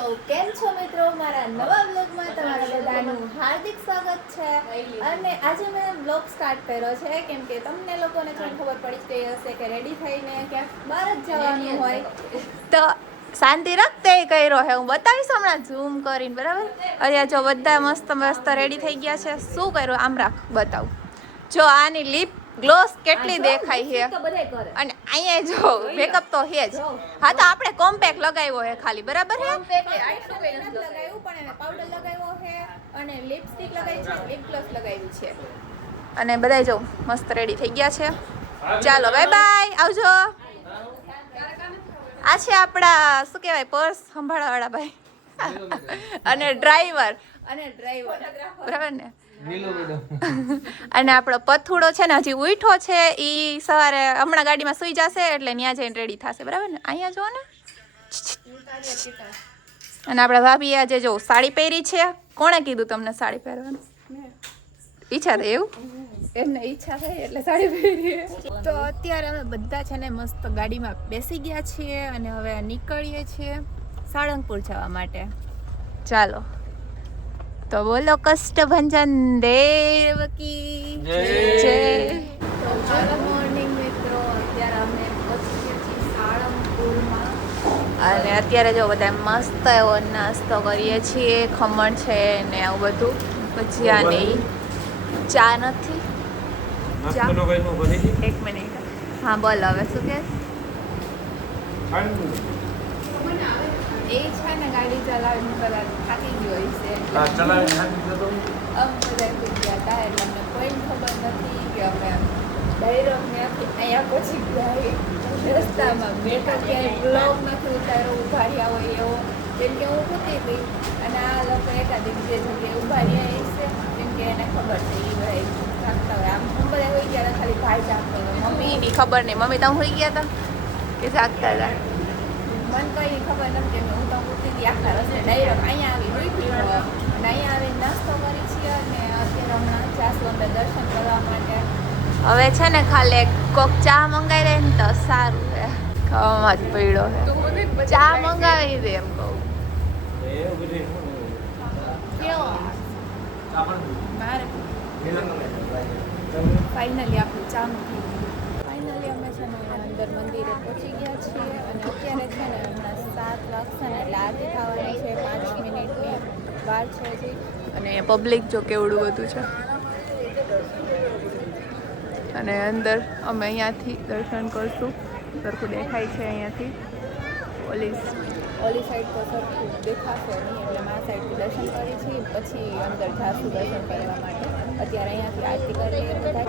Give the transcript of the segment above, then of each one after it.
તો કેમ છો મિત્રો, મારા નવા વ્લોગમાં તમારા બધાનું હાર્દિક સ્વાગત છે. અને આજે મેં વ્લોગ સ્ટાર્ટ કર્યો છે કેમ કે તમને લોકોને પણ ખબર પડી ગઈ હશે કે રેડી થઈને ક્યાંક બહાર જ જવાનું હોય. તો શાંતિ રાખતે કર્યો હે, હું બતાવીશ હમણાં ઝૂમ કરીને, બરાબર? અહીંયા જો બધા મસ્ત મસ્ત રેડી થઈ ગયા છે. શું કર્યું આમ રાખ, બતાવું. જો આની લિપ ગ્લોસ કેટલી દેખાય છે, અને અહીંયા જો મેકઅપ તો હે જ. હા, તો આપણે કોમ્પેક્ટ લગાવ્યો હે ખાલી, બરાબર હે? લગાવ્યું પણ એને પાવડર લગાવ્યો હે અને લિપસ્ટિક લગાવી છે, લિપ ગ્લોસ લગાવ્યું છે. અને બધાય જો મસ્ત રેડી થઈ ગયા છે. ચાલો બાય બાય, આવજો. આ છે આપણા શું કહેવાય, પર્સ સંભાળવાવાળા ભાઈ અને ડ્રાઈવર બરાબર ને. અને આપણો પથુડો છે ને હજી ઉઠો છે, ઈ સવારે હમણાં ગાડીમાં સુઈ જશે એટલે ત્યાં જઈને રેડી થશે, બરાબર ને? અહીંયા જો ને. અને આપણા ભાભી આજે જો સાડી પહેરી છે. કોણે કીધું તમને સાડી પહેરવાનું? ઈચ્છા થઈ એવું? એમને ઈચ્છા થઈ એટલે સાડી પહેરી. તો અત્યારે અમે બધા છે ને મસ્ત ગાડીમાં બેસી ગયા છીએ અને હવે નીકળીએ છીએ સાળંગપુર જવા માટે. ચાલો તો બોલો કષ્ટભંજન દેવ કી જય. તો ગુડ મોર્નિંગ મિત્રો, અત્યારે અમે પહોંચી ગયા છીએ સાળંગપુરમાં અને અત્યારે જો બધા મસ્ત એવો નાસ્તો કરીએ છીએ. ખમણ છે ને આવું બધું, ભજીયા ને ચા નથી. એક મિનિટ, હા બોલ હવે શું કે? એ છે ને ગાડી ચલાવીને પેલા થાકી ગયો છે, બધા ગયા હતા એટલે અમને કોઈ ખબર નથી કે અમે ડાયરેક્ટ ત્યાંથી અહીંયા પહોંચી ગયા. રસ્તામાં બેઠો ક્યાંય બ્લોગ નથી ઉતાર્યો, ઉભા રહ્યા હોય એવો, કેમ કે હું પૂતી હતી અને આ લોકો એકાદી બીજે જગ્યાએ ઉભા રહ્યા છે કેમ કે એને ખબર છે એ ભાઈ જાગતા હોય. આમ હું બધા હોઈ ગયા હતા, ખાલી ભાઈ જાગતો હોય, મમ્મીની ખબર નહીં. મમ્મી તમે હોઈ ગયા હતા કે જાગતા હતા? મને કઈ ખબર નથી, હું તો પૂછતી હતી આખા રસ્તે ડાયરેક્ટ અહીંયા આવી રૂકી અને અહીંયા આવીને નાસ્તો કરી છીએ અને અત્યારે હમણાં જાશું અમે દર્શન કરવા માટે. હવે છે ને ખાલી કોક ચા મંગાવી દે ને તો સારું છે. ખાવામાં જ પડ્યો છે, ચા મંગાવી દે એમ કહું. મારે ફાઇનલી આપણું ચા મૂકી. ફાઇનલી અમે છે ને અંદર મંદિરે પહોંચી ગયા છીએ અને અત્યારે છે ને હમણાં 7 વાગશે ને એટલે આરતી થવાની છે. 5 મિનિટની વાર છે હજી. અને પબ્લિક જો કેવડું બધું છે. અને અંદર અમે અહીંયાથી દર્શન કરશું, સરખું દેખાય છે અહીંયાથી. ઓલી સાઈડ તો સરખું દેખાશે નહીં એટલે મારા સાઈડથી દર્શન કરી છીએ, પછી અંદર જાશું દર્શન કરવા માટે. અત્યારે અહીંયાથી આરતી કરીએ બધા.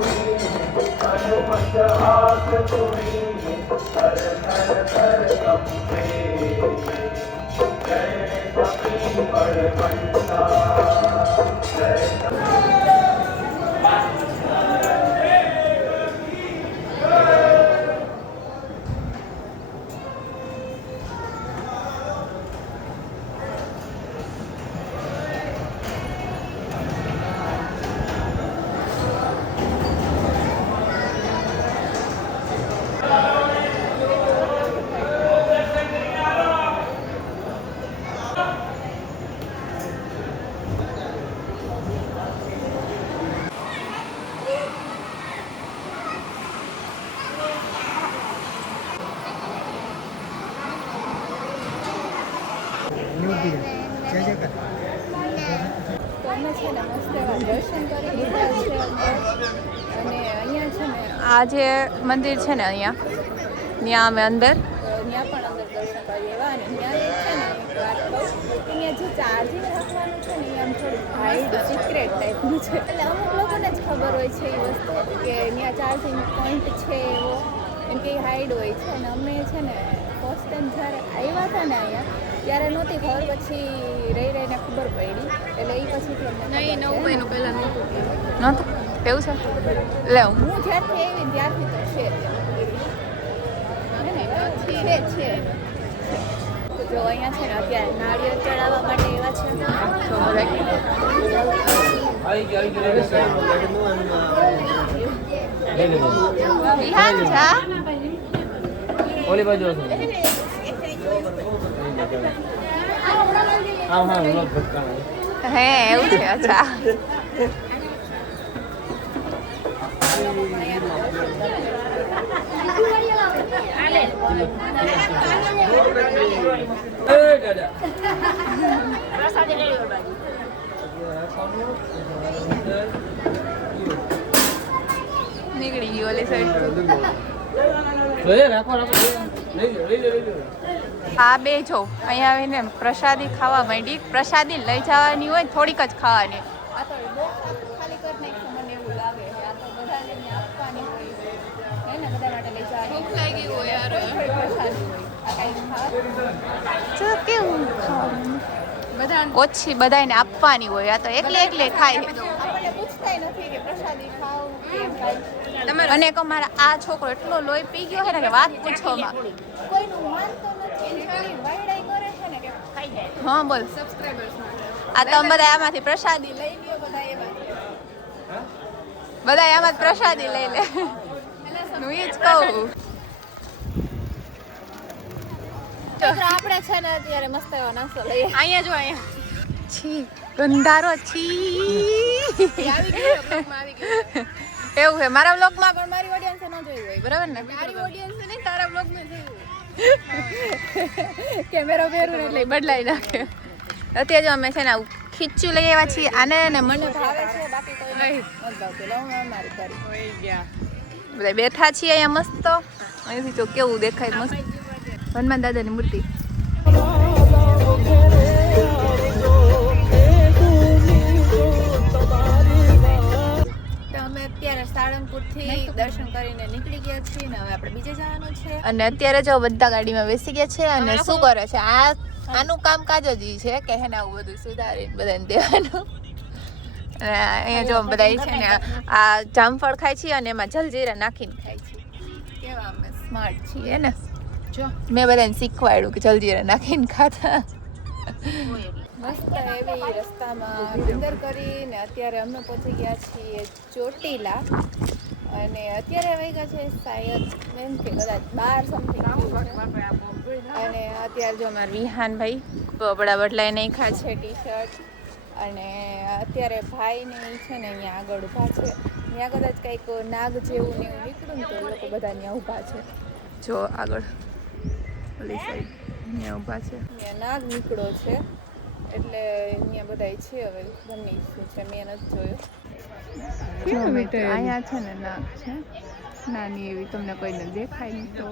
દર્શન કરી લીધા છે અને અહીંયા છે ને આ જે મંદિર છે ને અહીંયા, ત્યાં અમે અંદર ત્યાં પણ અંદર દર્શન કરી એવા. અને ત્યાં છે ને એક વાત કહું, ત્યાં જે ચાર્જિંગ રાખવાનું છે ને એ આમ થોડું હાઈડ સિક્રેટ ટાઈપનું છે, એટલે અમુક લોકોને જ ખબર હોય છે એ વસ્તુ કે ત્યાં ચાર્જિંગ પોઈન્ટ છે એવો, એમ કે હાઈડ હોય છે. અને અમે છે ને ફર્સ્ટ ટાઈમ જ્યારે આવ્યા હતા ને અહીંયા ત્યારે નહોતી ખબર, પછી રહીને ખબર પડી એટલે એ પછીથી અમને નહીં 9 મહિના પહેલાં નહોતું એવું છે. લે હું જ્યારથી આવી ત્યારથી તો છે છે. તો જો અહીંયા છે ને અત્યારે નાળિયેર ચડાવવા માટે એવા છે ઓલી બાજુ હે એવું છે અચ્છા નીકળી ગયું ઓલી સાઈડ આ બે જો અહીંયા આવીને પ્રસાદી ખાવા માંડી પ્રસાદી લઈ જવાની હોય થોડીક જ ખાવાની આ તો ખાલી કરી નાખી મને એવું લાગે આ તો બધાને આપવાની હોય હે ને બધા માટે લઈ જવાની ભૂખ લાગી હોય યાર પ્રસાદી હોય આ કાઈ ખાવ જો કેવું ખાવાનું બધા ઓછી બધાને આપવાની હોય આ તો એકલે ખાય આપણે પૂછતાય નથી કે પ્રસાદી ખાવ કે કાઈ અને એક અમારા આ છોકરો એટલો લોહી પી ગયો છે ને કે વાત પૂછોમાં કોઈનું માનતો નથી ખાલી વાયડાઈ કરે છે ને કે ખાઈ જાય હા બોલ સબસ્ક્રાઇબર્સ આ તો બધા આમાંથી પ્રસાદી લઈ લ્યો બધા એમાંથી બધા આમાં પ્રસાદી લઈ લે હું એ જ કહું આપણે છે ને અત્યારે મસ્ત એવો નાસ્તો લઈએ અહીંયા જો અહીંયા છી ગંધારો છી આવી ગયો એવું છે મારા વ્લોગમાં પણ મારી ઓડિયન્સ ન જોઈ હોય બરાબર ને મારી ઓડિયન્સ નહીં તારા વ્લોગમાં જોયું કેમેરો પહેરું એટલે બદલાઈ નાખે અત્યારે જો અમે છે ને ખીચું લઈ આવ્યા છીએ આને ને મને ભાવે છે બાકી કોઈ નથી ભાવતું લઉં મારી કરી હોઈ ગયા બધા બેઠા છીએ અહીંયા મસ્ત અહીંથી જો કેવું દેખાય મસ્ત હનુમાન દાદાની મૂર્તિ અમે અત્યારે સાળંગપુરથી દર્શન કરીને નીકળી ગયા છીએ ને હવે આપણે બીજે જવાનું છે અને અત્યારે જો બધા ગાડીમાં બેસી ગયા છે અને શું કરે છે આનું કામકાજ જ છે કે હે ને આવું બધું સુધારીને બધાને દેવાનું અને અહીંયા જો બધા છે ને આ જામફળ ખાય છે અને એમાં જલજીરા નાખીને ખાય છે કેવા અમે સ્માર્ટ છીએ ને જો મેં બધાને શીખવાડ્યું કે જલજીરા નાખીને ખાતા મસ્ત એવી રસ્તામાં અંદર કરીને અત્યારે અમે પહોંચી ગયા છીએ ચોટીલા અને અત્યારે વાગ્યા છે શાયદ એમ કે કદાચ 12 સમથિંગ અને અત્યારે જો અમારા વિહાનભાઈ કપડા બદલાઈ નાખ્યા છે ટી શર્ટ અને અત્યારે ભાઈને છે ને અહીંયા આગળ ઊભા છે ત્યાં કદાચ કંઈક નાગ જેવું ને એવું નીકળ્યું ને તો લોકો બધા ત્યાં ઊભા છે જો આગળ ઓલી સાઈડ ત્યાં ઊભા છે ત્યાં નાગ નીકળ્યો છે એટલે અહીંયા બધા છે હવે ગમે શું છે મેં નથી જોયું અહીંયા છે ને નાગ છે નાની એવી તમને કોઈને દેખાય નહીં તો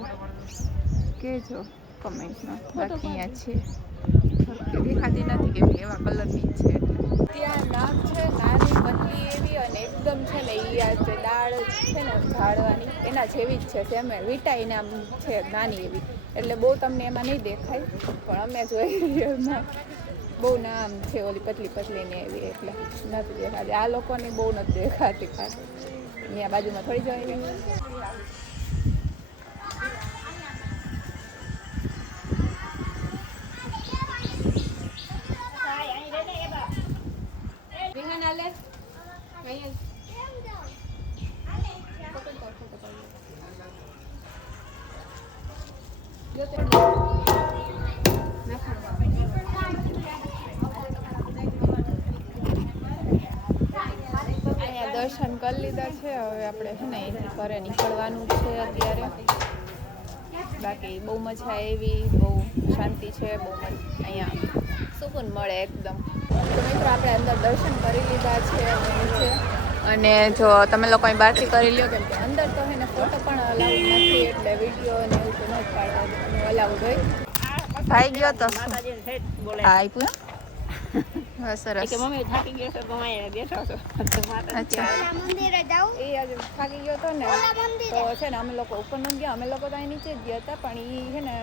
કહેજો કમેન્ટમાં બાકી અહીંયા છે દેખાતી નથી કે એવા કલરની છે ત્યાં નાગ છે નાની પતલી એવી અને એકદમ છે ને એ આ જે દાળ છે ને ઝાડવાની એના જેવી જ છે સેમ વીટાઈને આમ છે નાની એવી એટલે બહુ તમને એમાં નહીં દેખાય પણ અમે જોઈ એમાં બહુ નામ છે ઓલી પતલી ને એવી એટલે નથી દેખાતી આ લોકોને બહુ નથી દેખાતી ખાલી અહીંયા બાજુમાં થોડી જાય દર્શન કરી લીધા છે હવે આપણે છે ને ઘરે નીકળવાનું છે અત્યારે બાકી બહુ મજા એવી બહુ શાંતિ છે બહુ અહીંયા સુકૂન મળે એકદમ તો મિત્રો આપણે અંદર દર્શન કરી લીધા છે નીચે અને જો તમે લોકો અહીં બહારથી કરી લ્યો કેમ કે અંદર તો એને ફોટો પણ અલાઉડ નથી એટલે વિડીયો ને એવું તો ન પાડવાનું અલાઉડ હોય ભાઈ ગયો તો આપ્યું સરસ મમ્મી થાકી ગયો છે તો અહીંયા બેઠો છો અચ્છા મંદિરે જાવ એ આજે થાકી ગયો તો ને તો છે ને અમે લોકો ઉપર ન ગયા અમે લોકો તો અહીં નીચે જ ગયા હતા પણ એ છે ને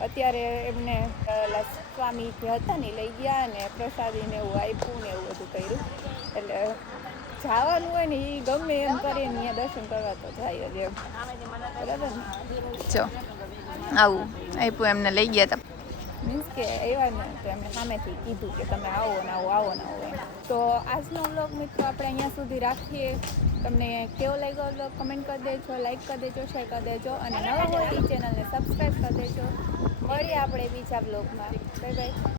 અત્યારે એમને સ્વામી જે હતા ને લઈ ગયા ને પ્રસાદીને એવું આપ્યું ને એવું બધું કર્યું એટલે જવાનું હોય ને એ ગમે એમ કરીને અહીંયા દર્શન કરવા તો જાય જ એમ બરાબર ને જો આવું આપ્યું એમને લઈ ગયા હતા મીન્સ કે એવા ને તો એમને સામેથી કીધું કે તમે આવો ને આવો એમ તો આજનો વ્લોગ મિત્રો આપણે અહીંયા સુધી રાખીએ તમને કેવો લાગ્યો વ્લોગ કમેન્ટ કરી દેજો લાઈક કરી દેજો શેર કરી દેજો અને નવા હોય એ ચેનલને સબસ્ક્રાઈબ કરી દેજો મળીએ આપણે બીજા વ્લોગમાં બાય બાય